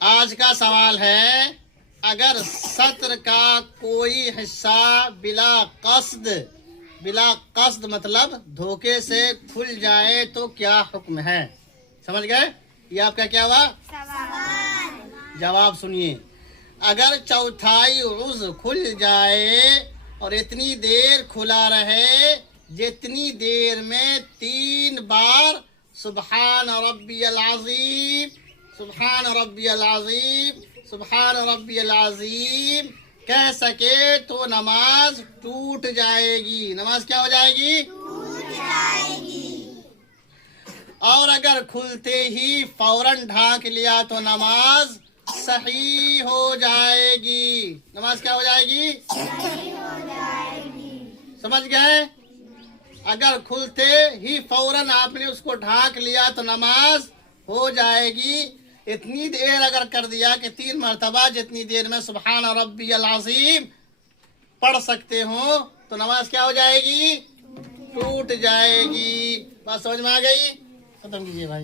आज का सवाल है, अगर सत्र का कोई हिस्सा बिला कस्द मतलब धोखे से खुल जाए तो क्या हुक्म है? समझ गए? ये आपका क्या हुआ सवाल? जवाब सुनिए। अगर चौथाई उज़्व खुल जाए और इतनी देर खुला रहे जितनी देर में 3 बार सुब्हान रब्बियल अज़ीम, सुब्हान रब्बियल अज़ीम, सुब्हान रब्बियल अज़ीम कह सके तो नमाज टूट जाएगी। नमाज क्या हो जाएगी? टूट जाएगी। और अगर खुलते ही फौरन ढांक लिया तो नमाज सही हो जाएगी। नमाज क्या हो जाएगी? सही हो जाएगी। समझ गए? अगर खुलते ही फौरन आपने उसको ढांक लिया तो नमाज हो जाएगी। इतनी देर अगर कर दिया कि 3 मरतबा जितनी देर में सुब्हान रब्बियल अज़ीम पढ़ सकते हो तो नमाज क्या हो जाएगी? टूट जाएगी। बात समझ में आ गई? खत्म कीजिए भाई।